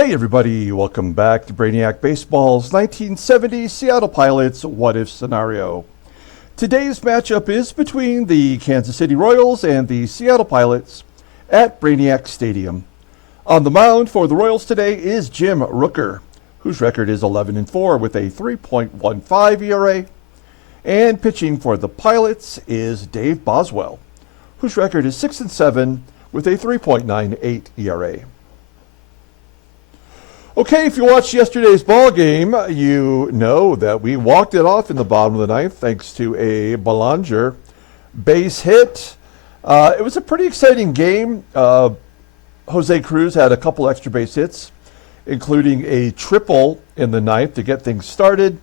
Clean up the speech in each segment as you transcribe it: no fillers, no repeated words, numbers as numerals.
Hey everybody, welcome back to Brainiac Baseball's 1970 Seattle Pilots What If Scenario. Today's matchup is between the Kansas City Royals and the Seattle Pilots at Brainiac Stadium. On the mound for the Royals today is Jim Rooker, whose record is 11-4 with a 3.15 ERA. And pitching for the Pilots is Dave Boswell, whose record is 6-7 with a 3.98 ERA. Okay, if you watched yesterday's ball game, you know that we walked it off in the bottom of the ninth thanks to a Belanger base hit. It was a pretty exciting game. Jose CRUZ had a couple extra base hits, including a triple in the ninth to get things started,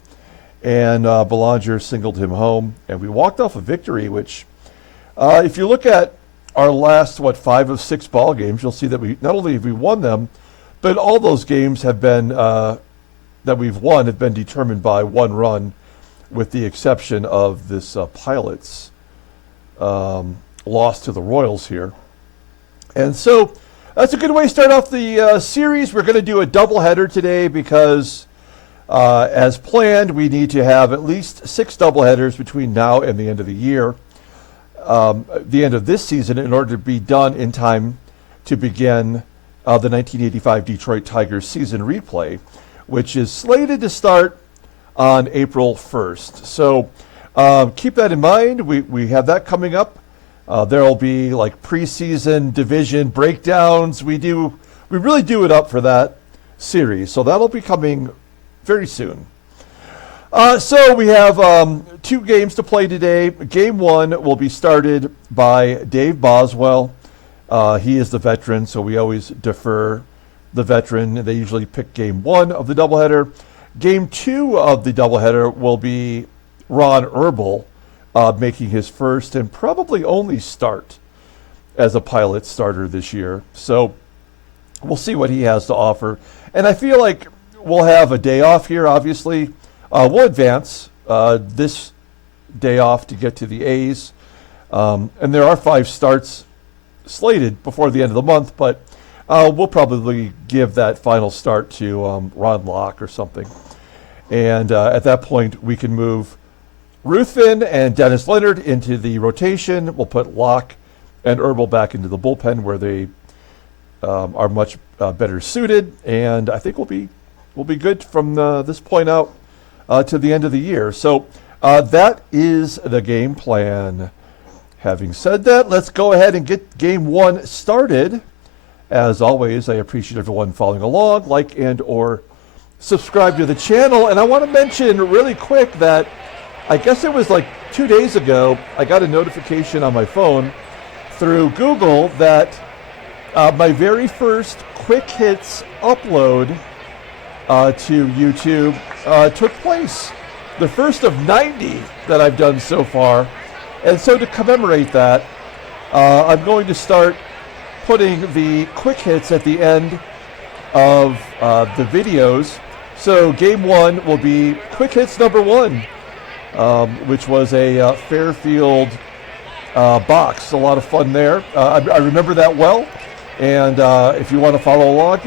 and Belanger singled him home, and we walked off a victory, which, if you look at our last, 5 of 6 ball games, you'll see that we not only have we won them, but all those games have been that we've won have been determined by one run, with the exception of this Pilots loss to the Royals here. And so that's a good way to start off the series. We're going to do a doubleheader today because, as planned, we need to have at least 6 doubleheaders between now and the end of the year, the end of this season, in order to be done in time to begin the 1985 Detroit Tigers season replay, which is slated to start on April 1st. So keep that in mind. We have that coming up. There will be like preseason division breakdowns. We really do it up for that series. So that'll be coming very soon. So we have 2 games to play today. Game 1 will be started by Dave Boswell. He is the veteran, so we always defer the veteran. They usually pick game 1 of the doubleheader. Game 2 of the doubleheader will be Ron Herbal, making his first and probably only start as a Pilot starter this year. So we'll see what he has to offer. And I feel like we'll have a day off here, obviously. We'll advance this day off to get to the A's. And there are 5 starts slated before the end of the month, but we'll probably give that final start to Ron Locke or something. And at that point, we can move Ruthven and Dennis Leonard into the rotation. We'll put Locke and Herbal back into the bullpen where they are much better suited. And I think we'll be good from this point out to the end of the year. So that is the game plan. Having said that, let's go ahead and get game 1 started. As always, I appreciate everyone following along, like and or subscribe to the channel. And I want to mention really quick that I guess it was like 2 days ago, I got a notification on my phone through Google that my very first Quick Hits upload to YouTube took place. The first of 90 that I've done so far. And so to commemorate that, I'm going to start putting the quick hits at the end of the videos. So game 1 will be quick hits number 1, which was a Fairfield box. A lot of fun there. I remember that well. And if you want to follow along,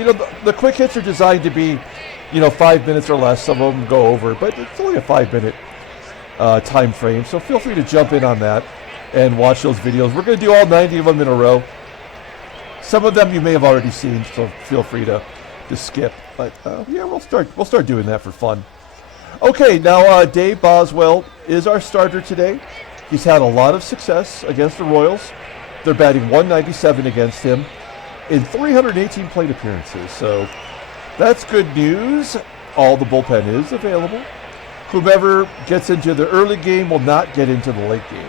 the quick hits are designed to be, 5 minutes or less. Some of them go over, but it's only a 5-minute time frame, so feel free to jump in on that and watch those videos. We're going to do all 90 of them in a row. Some of them you may have already seen, so feel free to skip. But yeah, we'll start doing that for fun. Okay, now Dave Boswell is our starter today. He's had a lot of success against the Royals. They're batting .197 against him in 318 plate appearances, so that's good news. All the bullpen is available. Whomever gets into the early game will not get into the late game.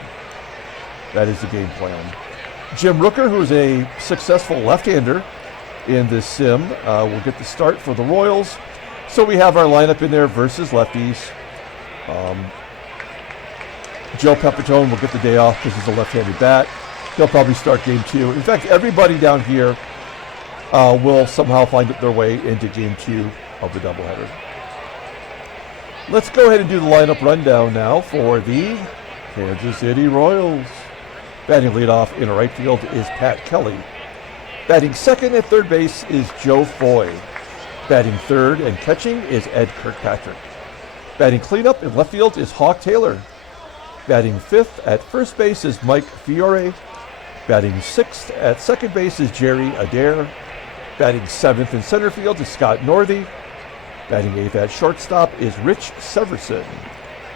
That is the game plan. Jim Rooker, who is a successful left-hander in this sim, will get the start for the Royals. So we have our lineup in there versus lefties. Joe Pepitone will get the day off because he's a left-handed bat. He'll probably start game 2. In fact, everybody down here will somehow find their way into game 2 of the doubleheader. Let's go ahead and do the lineup rundown now for the Kansas City Royals. Batting leadoff in right field is Pat Kelly. Batting second at third base is Joe Foy. Batting third and catching is Ed Kirkpatrick. Batting cleanup in left field is Hawk Taylor. Batting fifth at first base is Mike Fiore. Batting sixth at second base is Jerry ADAIR. Batting seventh in center field is Scott Northey. Batting eighth at shortstop is Rich Severson.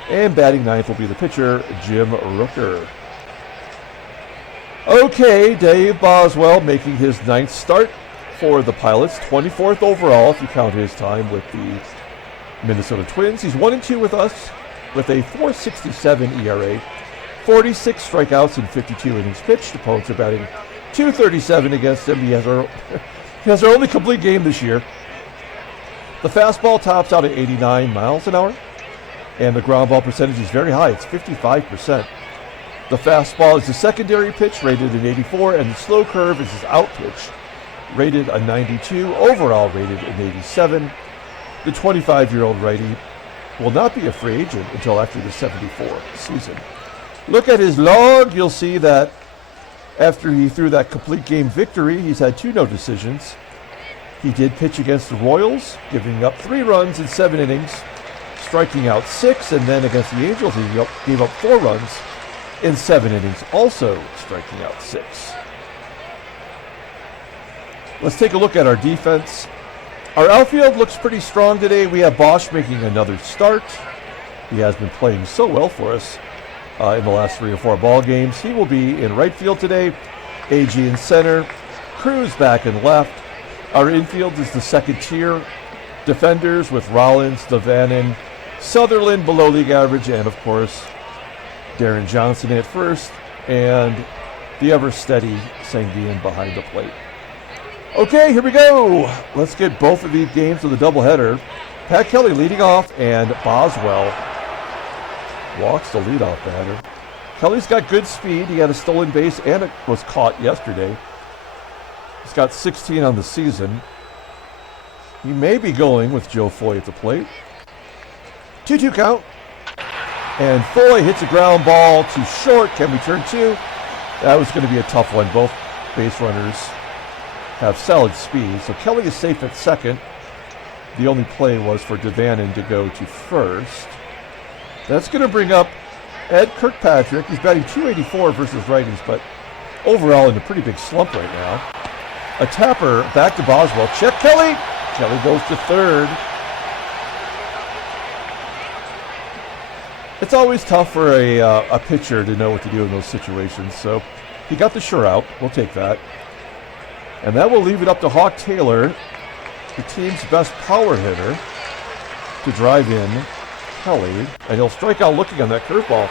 And batting ninth will be the pitcher, Jim Rooker. Okay, Dave Boswell making his ninth start for the Pilots, 24th overall if you count his time with the Minnesota Twins. He's 1-2 with us with a .467 ERA, 46 strikeouts in 52 innings pitched. Opponents are batting .237 against him. He has our only complete game this year. The fastball tops out at 89 miles an hour, and the ground ball percentage is very high. It's 55%. The fastball is the secondary pitch, rated an 84, and the slow curve is his out pitch, rated a 92, overall rated an 87. The 25-year-old righty will not be a free agent until after the 74 season. Look at his log. You'll see that after he threw that complete game victory, he's had 2 no decisions. He did pitch against the Royals, giving up 3 runs in 7 innings, striking out 6, and then against the Angels, he gave up 4 runs in 7 innings, also striking out 6. Let's take a look at our defense. Our outfield looks pretty strong today. We have BOSCH making another start. He has been playing so well for us in the last 3 or 4 ball games. He will be in right field today. AGEE in center. CRUZ back in left. Our infield is the second tier defenders with ROLLINS, DaVANON, SUTHERLAND below league average, and of course Deron Johnson at first, and the ever steady SANGUILLEN behind the plate. Okay, here we go. Let's get both of these games with a doubleheader. Pat Kelly leading off, and Boswell walks the leadoff batter. Kelly's got good speed. He had a stolen base and it was caught yesterday. He's got 16 on the season. He may be going with Joe Foy at the plate. 2-2 count. And Foy hits a ground ball to short. Can we turn 2? That was going to be a tough one. Both base runners have solid speed. So Kelly is safe at second. The only play was for DaVanon to go to first. That's going to bring up Ed Kirkpatrick. He's batting .284 versus righties, but overall in a pretty big slump right now. A tapper back to Boswell. Check Kelly. Kelly goes to third. It's always tough for a pitcher to know what to do in those situations. So he got the sure out. We'll take that. And that will leave it up to Hawk Taylor, the team's best power hitter, to drive in Kelly. And he'll strike out looking on that curveball.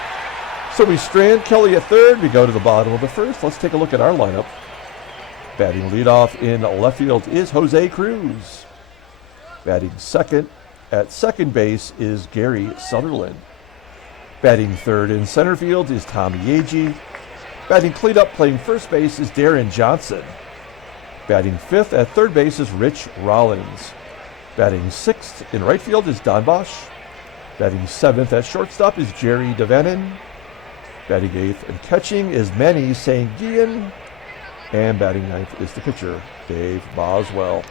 So we strand Kelly at third. We go to the bottom of the first. Let's take a look at our lineup. Batting leadoff in left field is Jose Cruz. Batting second at second base is Gary Sutherland. Batting third in center field is Tommie AGEE. Batting cleanup playing first base is Deron Johnson. Batting fifth at third base is Rich Rollins. Batting sixth in right field is Don Bosch. Batting seventh at shortstop is Jerry DaVanon. Batting eighth and catching is Manny SANGUILLEN. And batting ninth is the pitcher, Dave Boswell.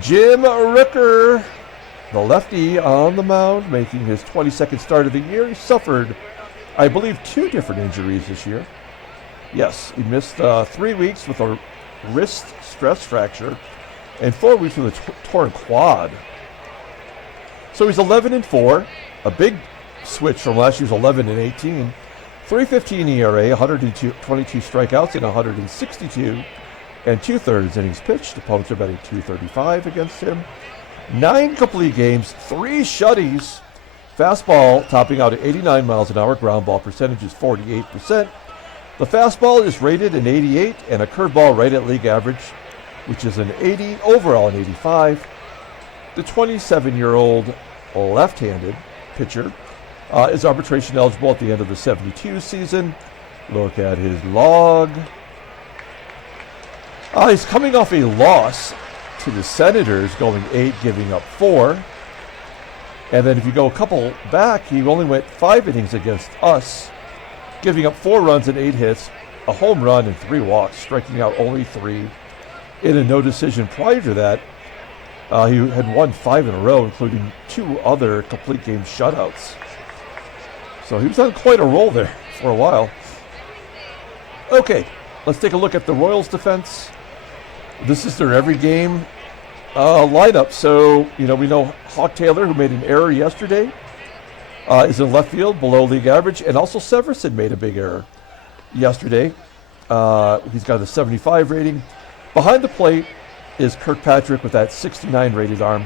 Jim Rooker, the lefty on the mound, making his 22nd start of the year. He suffered, I believe, 2 different injuries this year. Yes, he missed 3 weeks with a wrist stress fracture and 4 weeks with a torn quad. So he's 11-4, a big switch from last year's 11-18. 3.15 ERA, 122 strikeouts in 162 and 2/3 innings pitched. Opponents are batting .235 against him. 9 complete games, 3 shutties. Fastball topping out at 89 miles an hour. Ground ball percentage is 48%. The fastball is rated an 88 and a curveball right at league average, which is an 80, overall an 85. The 27-year-old left-handed pitcher is arbitration eligible at the end of the 72 season. Look at his log. He's coming off a loss to the Senators, going 8, giving up 4. And then if you go a couple back, he only went 5 innings against us, giving up 4 runs and 8 hits, a home run and 3 walks, striking out only 3 in a no decision prior to that. He had won 5 in a row, including 2 other complete game shutouts. So he was on quite a roll there for a while. Okay, let's take a look at the Royals defense. This is their every game lineup. So, we know Hawk Taylor, who made an error yesterday, is in left field below league average. And also Severson made a big error yesterday. He's got a 75 rating. Behind the plate is Kirkpatrick with that 69 rated arm.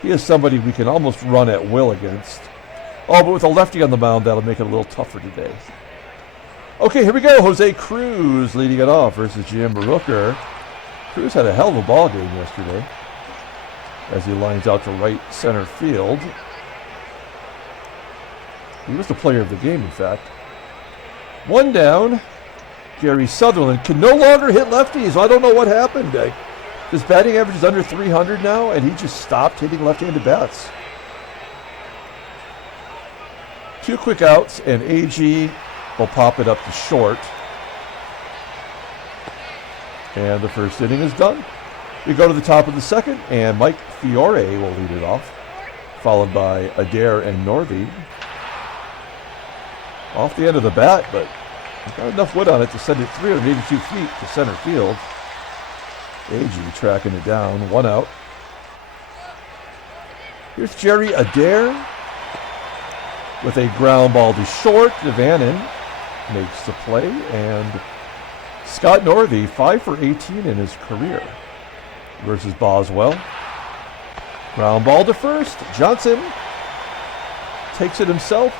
He is somebody we can almost run at will against. Oh, but with a lefty on the mound, that'll make it a little tougher today. Okay, here we go. Jose CRUZ leading it off versus Jim Rooker. CRUZ had a hell of a ball game yesterday as he lines out to right center field. He was the player of the game, in fact. 1 down. Gary Sutherland can no longer hit lefties. I don't know what happened. His batting average is under 300 now, and he just stopped hitting left-handed bats. 2 quick outs, and AGEE will pop it up to short. And the first inning is done. We go to the top of the second, and Mike FIORE will lead it off, followed by ADAIR and NORTHEY. Off the end of the bat, but got enough wood on it to send it 382 feet to center field. AGEE tracking it down, 1 out. Here's Jerry ADAIR with a ground ball to short. DaVANON makes the play, and Scott NORTHEY, 5 for 18 in his career versus Boswell. Ground ball to first. Johnson takes it himself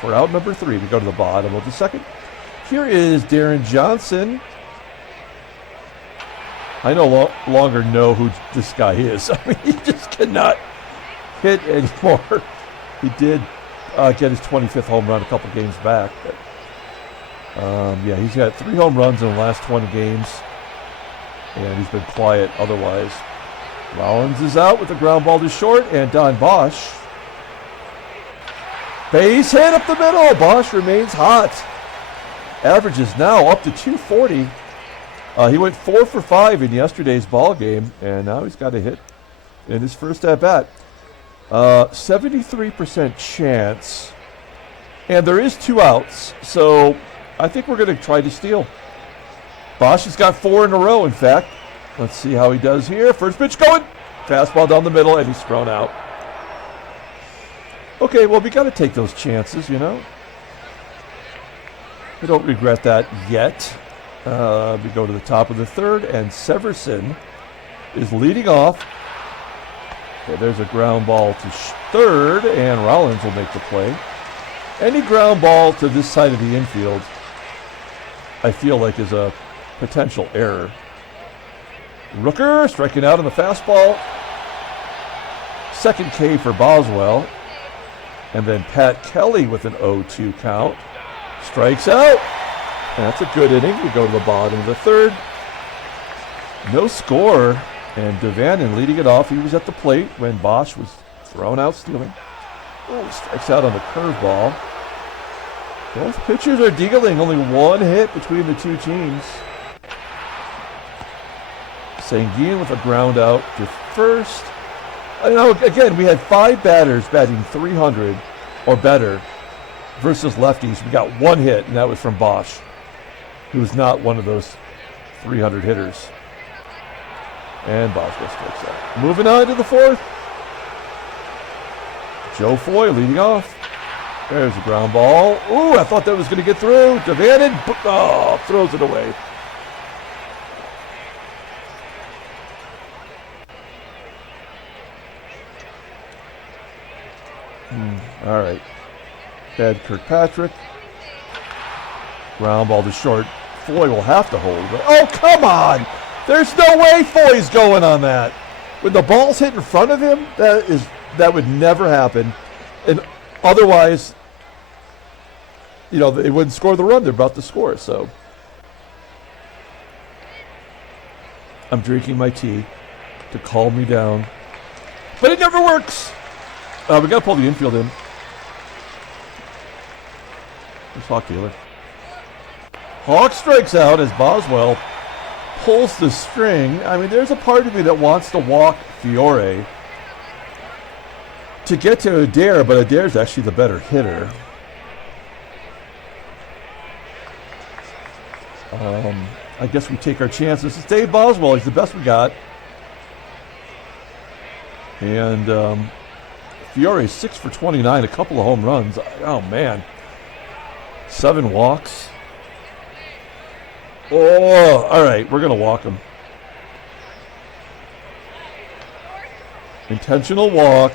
for out number 3. We go to the bottom of the second. Here is Deron Johnson. I no longer know who this guy is. I mean, he just cannot hit anymore. He did get his 25th home run a couple games back. But, yeah, he's got 3 home runs in the last 20 games, and he's been quiet otherwise. Rollins is out with the ground ball to short, and BOSCH. Base hit up the middle. BOSCH remains hot. Average is now up to 240. He went 4 for 5 in yesterday's ball game, and now he's got a hit in his first at bat. 73% chance, and there is 2 outs, so I think we're going to try to steal. BOSCH has got 4 in a row, in fact. Let's see how he does here. First pitch going. Fastball down the middle, and he's thrown out. Okay, well, we got to take those chances, We don't regret that yet. We go to the top of the third, and Severson is leading off. Okay, there's a ground ball to third, and Rollins will make the play. Any ground ball to this side of the infield, I feel like, is a potential error. Rooker striking out on the fastball. Second K for Boswell. And then Pat Kelly with an 0-2 count. Strikes out. And that's a good inning. We go to the bottom of the third. No score. And DaVANON leading it off. He was at the plate when BOSCH was thrown out stealing. Oh, strikes out on the curveball. Both pitchers are dealing. Only 1 hit between the 2 teams. SANGUILLEN with a ground out to first. Again, we had 5 batters batting 300 or better versus lefties. We got 1 hit, and that was from BOSCH, who was not one of those 300 hitters. And Boswell strikes out. Moving on to the 4th. Joe Foy leading off. There's a ground ball. Ooh, I thought that was going to get through. DaVANON, throws it away. All right. Bad KIRKPATRICK. Ground ball to short. Foy will have to hold. But, oh, come on! There's no way Foy's going on that. When the ball's hit in front of him, that would never happen. And otherwise, they wouldn't score the run they're about to score. So I'm drinking my tea to calm me down. But it never works. We got to pull the infield in. There's Hawk Taylor. Hawk strikes out as Boswell pulls the string. I mean, there's a part of me that wants to walk FIORE to get to ADAIR, but ADAIR's actually the better hitter. I guess we take our chances. It's Dave Boswell. He's the best we got. And FIORE 6 for 29, a couple of home runs. Oh, man. 7 walks. Oh, all right. We're going to walk him. Intentional walk.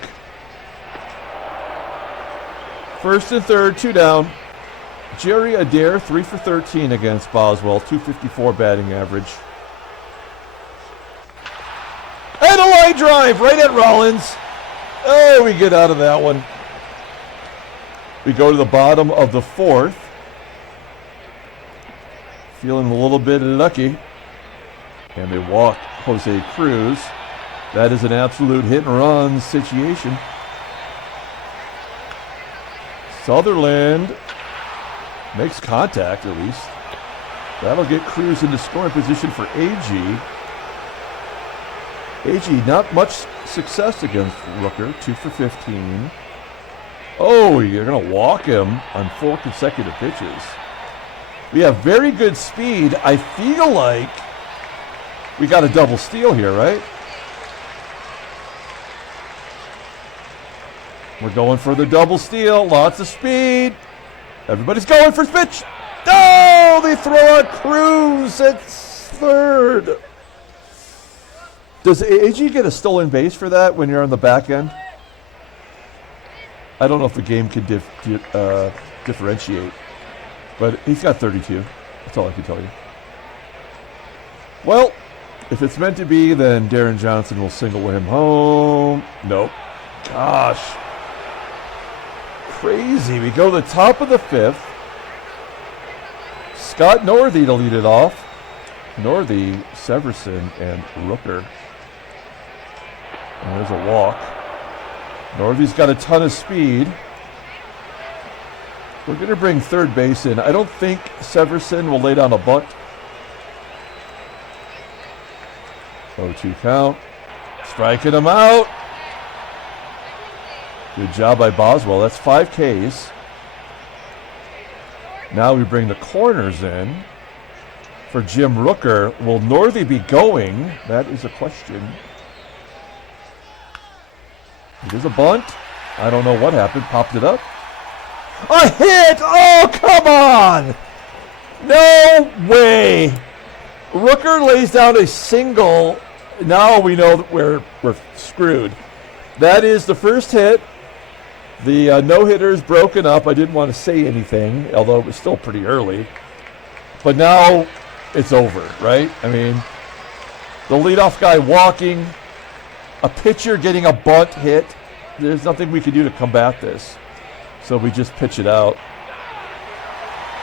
First and third, 2 down. Jerry ADAIR, 3 for 13 against Boswell, 254 batting average. And a line drive right at Rollins. Oh, we get out of that one. We go to the bottom of the 4th. Feeling a little bit lucky. And they walk Jose CRUZ. That is an absolute hit and run situation. Sutherland makes contact at least. That'll get CRUZ into scoring position for AGEE. AGEE not much success against Rooker, 2 for 15. Oh, you're going to walk him on 4 consecutive pitches. We have very good speed. I feel like we got a double steal here, right? We're going for the double steal. Lots of speed. Everybody's going for pitch. Oh, they throw out CRUZ at third. Does AGEE get a stolen base for that when you're on the back end? I don't know if the game can differentiate. But he's got 32. That's all I can tell you. Well, if it's meant to be, then Deron Johnson will single him home. Nope. Gosh. Crazy. We go to the top of the 5th. Scott Northey to lead it off. Northey, SEVERSON, and Rooker. And there's a walk. Northey's got a ton of speed. We're going to bring third base in. I don't think SEVERSON will lay down a bunt. 0-2 count. Striking him out. Good job by Boswell. That's 5 Ks. Now we bring the corners in for Jim Rooker. Will Northey be going? That is a question. It is a bunt. I don't know what happened. Popped it up. A hit! Oh, come on! No way! Rooker lays down a single. Now we know that we're screwed. That is the first hit. The no-hitter is broken up. I didn't want to say anything, although it was still pretty early. But now it's over, right? I mean, the leadoff guy walking, a pitcher getting a bunt hit. There's nothing we can do to combat this. So we just pitch it out.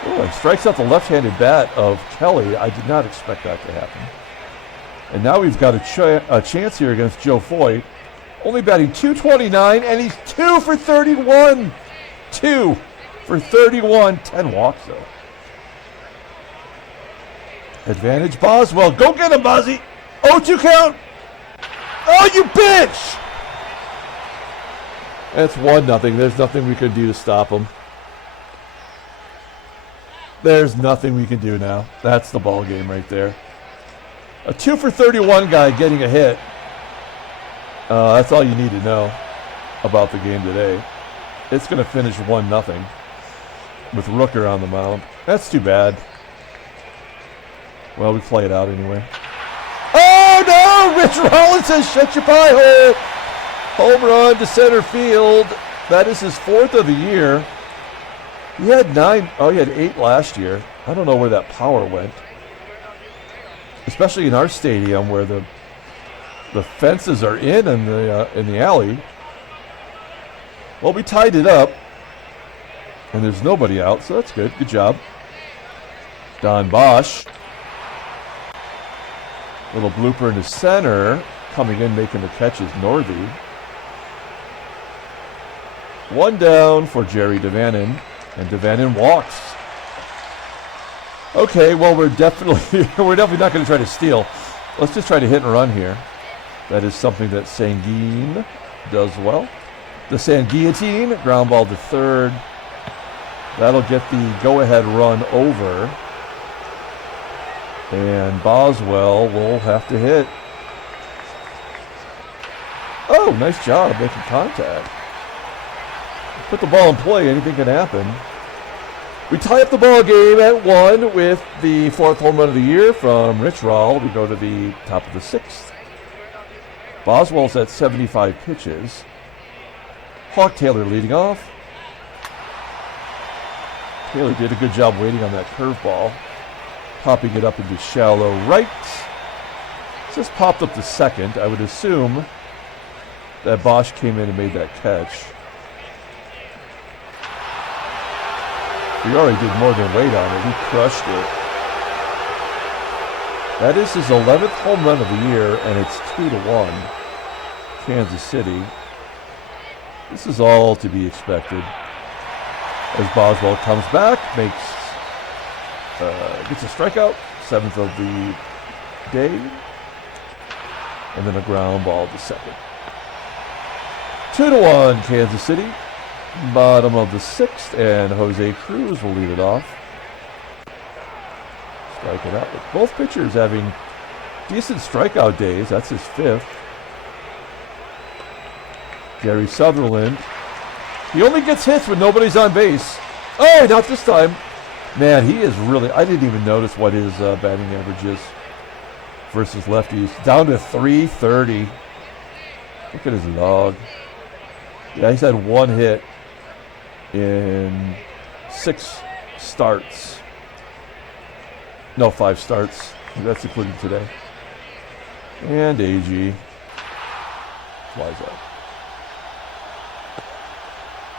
Oh, he strikes out the left-handed bat of Kelly. I did not expect that to happen. And now we've got a chance here against Joe Foy. Only batting .229, and he's 2 for 31. 2 for 31. 10 walks, though. Advantage Boswell. Go get him, Bozzy. 0-2 count. Oh, you bitch! That's 1-0. There's nothing we can do to stop him. There's nothing we can do now. That's the ball game right there. A 2 for 31 guy getting a hit. That's all you need to know about the game today. It's going to finish 1-0 with Rooker on the mound. That's too bad. Well, we play it out anyway. Oh, no! Rich Rollins says, shut your pie hole. Home run to center field. That is his 4th of the year. He had 9. Oh, he had 8 last year. I don't know where that power went. Especially in our stadium where the fences are in the alley. Well, we tied it up. And there's nobody out, so that's good. Good job. Don Bosch. Little blooper into center. Coming in, making the catch is Northey. 1 down for Jerry DaVanon. And DaVanon walks. Okay, well, we're definitely not going to try to steal. Let's just try to hit and run here. That is something that Sanguillen does well. The Sanguillotine, ground ball to third. That'll get the go-ahead run over. And Boswell will have to hit. Oh, nice job making contact. Put the ball in play, anything can happen. We tie up the ball game at 1 with the 4th home run of the year from Rich Roll. We go to the top of the 6th. Boswell's at 75 pitches. Hawk Taylor leading off. Taylor did a good job waiting on that curveball, popping it up into shallow right. Just popped up to second. I would assume that BOSCH came in and made that catch. He already did more than wait on it. He crushed it. That is his 11th home run of the year, and it's 2-1. Kansas City. This is all to be expected. As Boswell comes back, gets a strikeout, 7th of the day, and then a ground ball to second. 2-1 Kansas City. Bottom of the 6th, and Jose CRUZ will lead it off. Strike it out with both pitchers having decent strikeout days. That's his 5th. Gary Sutherland. He only gets hits when nobody's on base. Oh, not this time. Man, he is really, I didn't even notice what his batting average is versus lefties. Down to 330. Look at his log. Yeah, he's had 1 hit in 6 starts. No, 5 starts. That's including today. And AGEE flies out.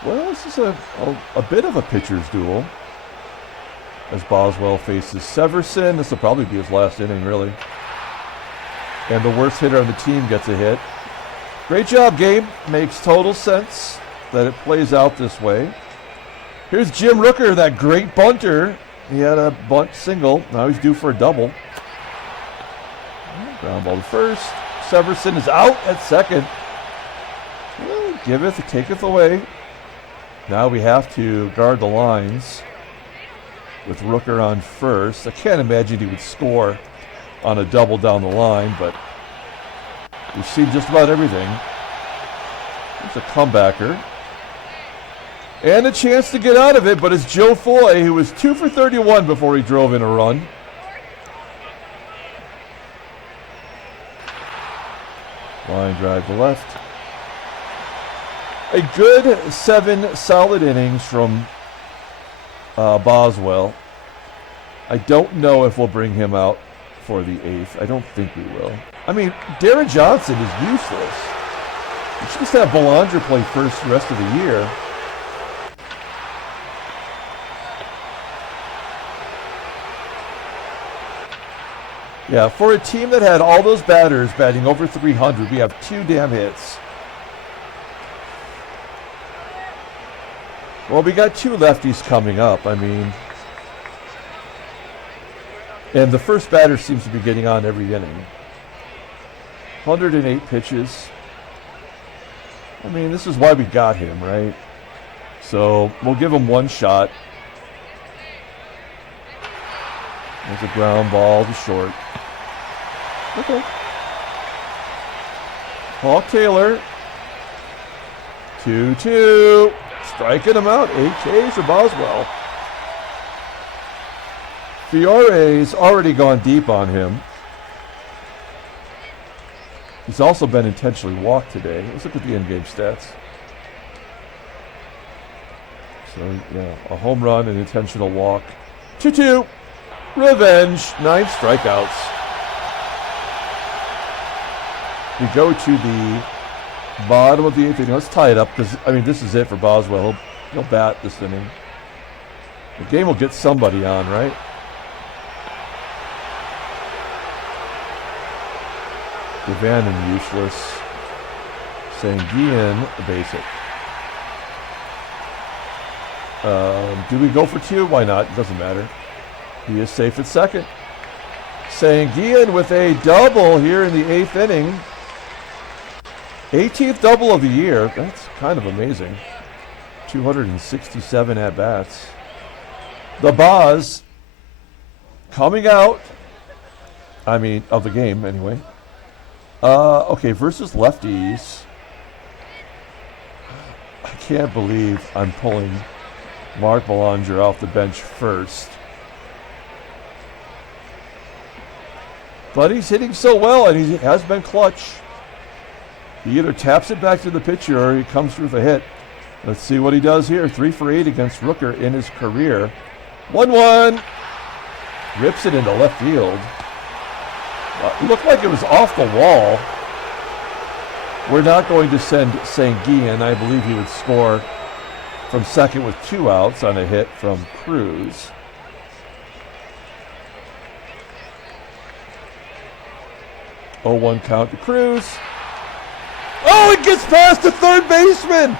Well, this is a bit of a pitcher's duel. As Boswell faces SEVERSON. This will probably be his last inning, really. And the worst hitter on the team gets a hit. Great job, Gabe. Makes total sense that it plays out this way. Here's Jim Rooker, that great bunter. He had a bunt single. Now he's due for a double. Ground ball to first. SEVERSON is out at second. Well, giveth, taketh away. Now we have to guard the lines with Rooker on first. I can't imagine he would score on a double down the line, but we've seen just about everything. There's a comebacker. And a chance to get out of it, but it's Joe Foy, who was 2 for 31 before he drove in a run. Line drive to left. A good 7 solid innings from Boswell. I don't know if we'll bring him out for the 8th. I don't think we will. I mean, Deron Johnson is useless. You should just have Belanger play first the rest of the year. Yeah, for a team that had all those batters batting over 300, we have 2 damn hits. Well, we got 2 lefties coming up. I mean, and the first batter seems to be getting on every inning. 108 pitches. I mean, this is why we got him, right? So we'll give him 1 shot. There's a ground ball to short. Okay. Hawk Taylor. 2-2. Striking him out. 8 Ks for Boswell. FIORE's already gone deep on him. He's also been intentionally walked today. Let's look at the in-game stats. So, yeah, a home run, an intentional walk. 2-2. Revenge. 9 strikeouts. We go to the bottom of the 8th inning. Let's tie it up because, I mean, this is it for Boswell. He'll bat this inning. The game will get somebody on, right? DaVANON useless. Sanguillen basic. Do we go for 2? Why not? It doesn't matter. He is safe at second. SANGUILLEN with a double here in the 8th inning. 18th double of the year. That's kind of amazing. 267 at-bats. The Boz coming out. I mean, of the game, anyway. Okay, versus lefties. I can't believe I'm pulling Mark Belanger off the bench first. But he's hitting so well, and he has been clutch. He either taps it back to the pitcher or he comes through with a hit. Let's see what he does here. 3 for 8 against Rooker in his career. 1-1. Rips it into left field. It looked like it was off the wall. We're not going to send SANGUILLEN. I believe he would score from second with 2 outs on a hit from CRUZ. Oh, 1 count to CRUZ. Oh, it gets past the third baseman.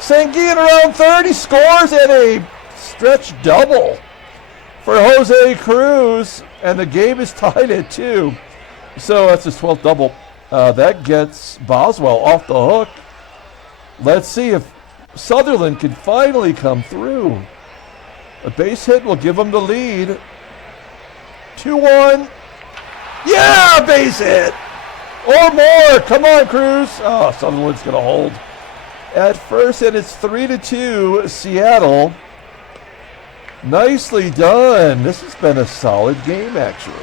SANGUILLEN around third. He scores at a stretch double for Jose CRUZ, and the game is tied at 2. So that's his 12th double. That gets Boswell off the hook. Let's see if Sutherland can finally come through. A base hit will give him the lead. 2-1. Yeah, base hit. Or more. Come on, CRUZ. Oh, Sutherland's going to hold at first, and it's 3-2 Seattle. Nicely done. This has been a solid game, actually.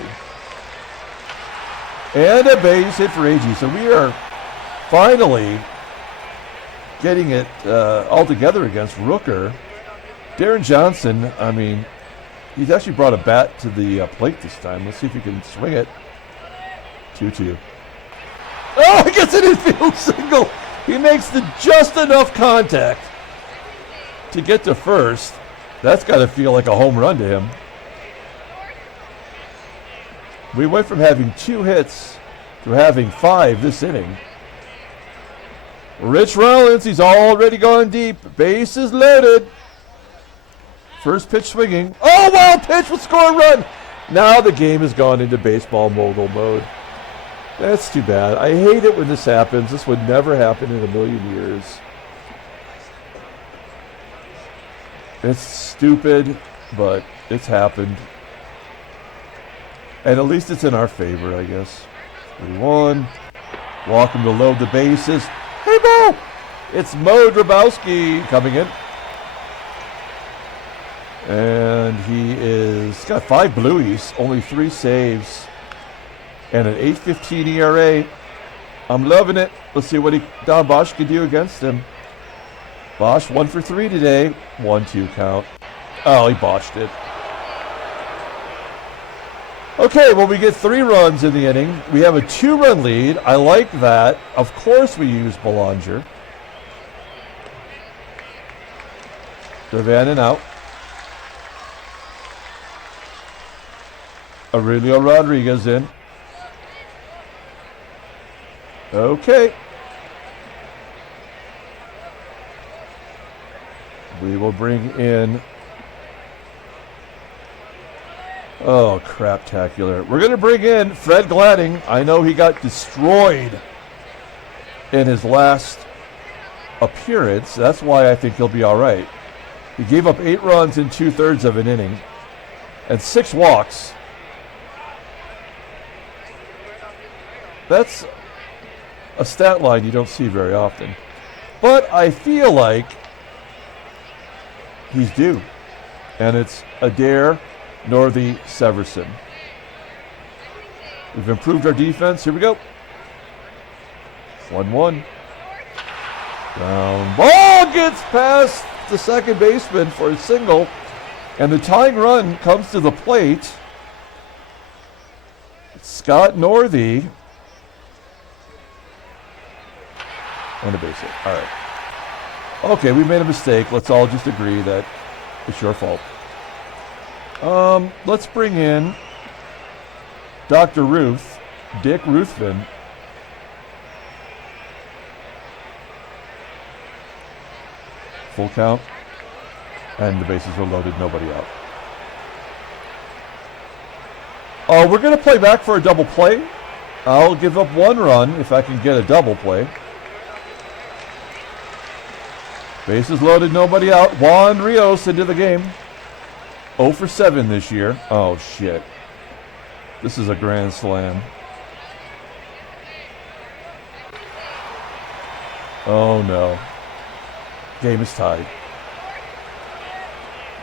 And a base hit for AGEE. So we are finally getting it all together against Rooker. Deron Johnson, I mean, he's actually brought a bat to the plate this time. Let's see if he can swing it. 2-2. Oh, he gets an infield single. He makes just enough contact to get to first. That's got to feel like a home run to him. We went from having 2 hits to having 5 this inning. Rich Rollins, he's already gone deep. Base is loaded. First pitch swinging. Oh, wild pitch will score a run. Now the game has gone into baseball mogul mode. That's too bad. I hate it when this happens. This would never happen in a million years. It's stupid, but it's happened. And at least it's in our favor, I guess. 3-1. Walk him to load the bases. Hey, Bo! It's Mo Drabowski coming in. And he's got 5 blueies, only 3 saves, and an 8.15 ERA. I'm loving it. Let's see what Don Bosch can do against him. Bosch 1 for 3 today. 1-2 count. Oh, he botched it. Okay, well, we get 3 runs in the inning. We have a 2-run lead. I like that. Of course we use Belanger. DaVANON out. Aurelio Rodriguez in. Okay. We will bring in... Oh, craptacular. We're going to bring in Fred Gladding. I know he got destroyed in his last appearance. That's why I think he'll be all right. He gave up 8 runs in 2/3 of an inning and 6 walks. That's a stat line you don't see very often. But I feel like he's due. And it's ADAIR, NORTHEY, SEVERSON. We've improved our defense. Here we go. 1-1. Ground ball gets past the second baseman for a single. And the tying run comes to the plate. Scott Northey. And a base hit. All right. Okay, we made a mistake. Let's all just agree that it's your fault. Let's bring in Dr. Ruth, Dick Ruthven. Full count. And the bases are loaded, nobody out. We're going to play back for a double play. I'll give up 1 run if I can get a double play. Bases loaded, nobody out. Juan Rios into the game. 0 for 7 this year. Oh, shit. This is a grand slam. Oh, no. Game is tied.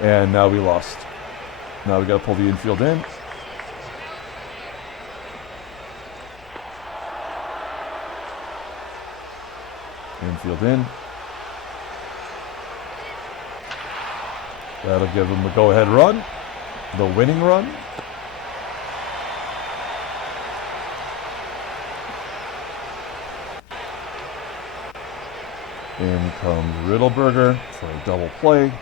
And now we lost. Now we got to pull the infield in. Infield in. That'll give him the go-ahead run. The winning run. In comes Riddleberger for a double play.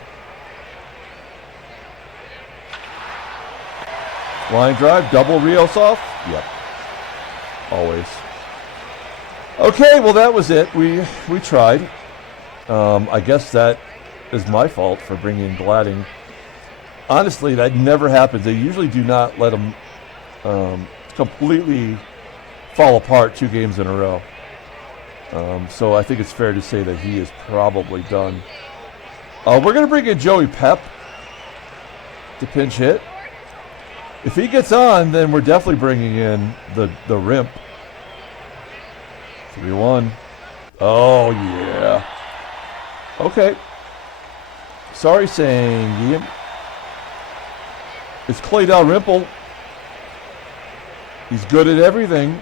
Line drive, double Rios off. Yep. Always. Okay, well that was it. We tried. I guess that is my fault for bringing in Gladding. Honestly, that never happens. They usually do not let them completely fall apart 2 games in a row. So I think it's fair to say that he is probably done. We're going to bring in Joey Pep to pinch hit. If he gets on, then we're definitely bringing in the Rimp. 3-1. Oh, yeah. Okay. Sorry, saying it's Clay Dalrymple. He's good at everything.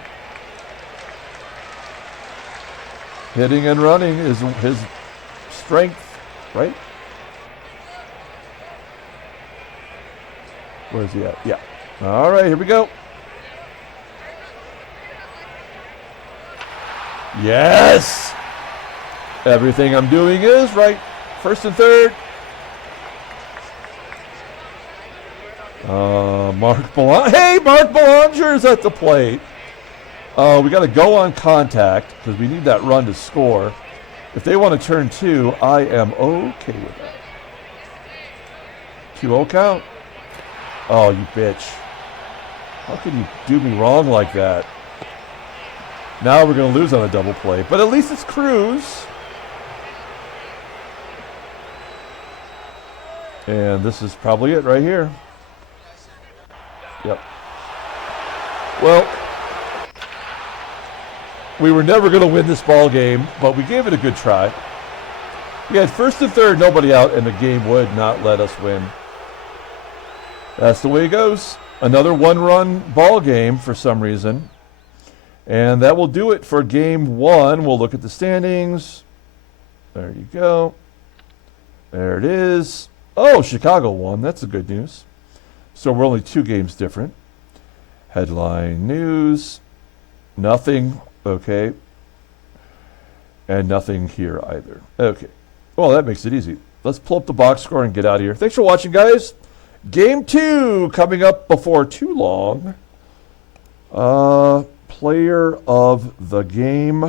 Hitting and running is his strength, right? Where's he at? Yeah. All right, here we go. Yes! Everything I'm doing is right. First and third. Mark Belanger. Hey, Mark Belanger's at the plate. We got to go on contact because we need that run to score. If they want to turn 2, I am okay with that. 2-0 count. Oh, you bitch. How can you do me wrong like that? Now we're going to lose on a double play, but at least it's CRUZ. And this is probably it right here. Yep. Well, we were never going to win this ball game, but we gave it a good try. We had first and third, nobody out, and the game would not let us win. That's the way it goes. Another 1-run ball game for some reason. And that will do it for game 1. We'll look at the standings. There you go. There it is. Oh, Chicago won. That's the good news. So we're only 2 games different. Headline news. Nothing. Okay. And nothing here either. Okay. Well, that makes it easy. Let's pull up the box score and get out of here. Thanks for watching, guys. Game 2 coming up before too long. Player of the game.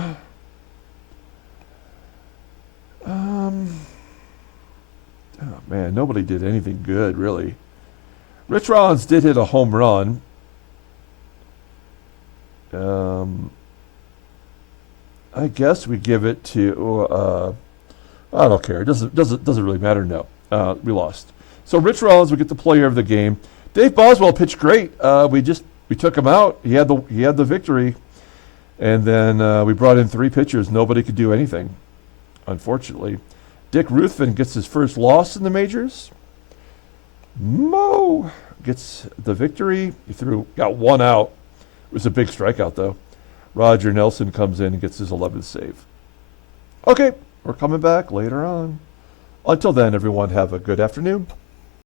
Oh, man, nobody did anything good, really. Rich Rollins did hit a home run. I guess we give it to, I don't care. It doesn't really matter. No, we lost. So Rich Rollins would get the player of the game. Dave Boswell pitched great. We took him out. He had the victory, and then we brought in 3 pitchers. Nobody could do anything, unfortunately. Dick Ruthven gets his first loss in the majors. Mo gets the victory. He got 1 out. It was a big strikeout, though. Roger Nelson comes in and gets his 11th save. Okay, we're coming back later on. Until then, everyone, have a good afternoon.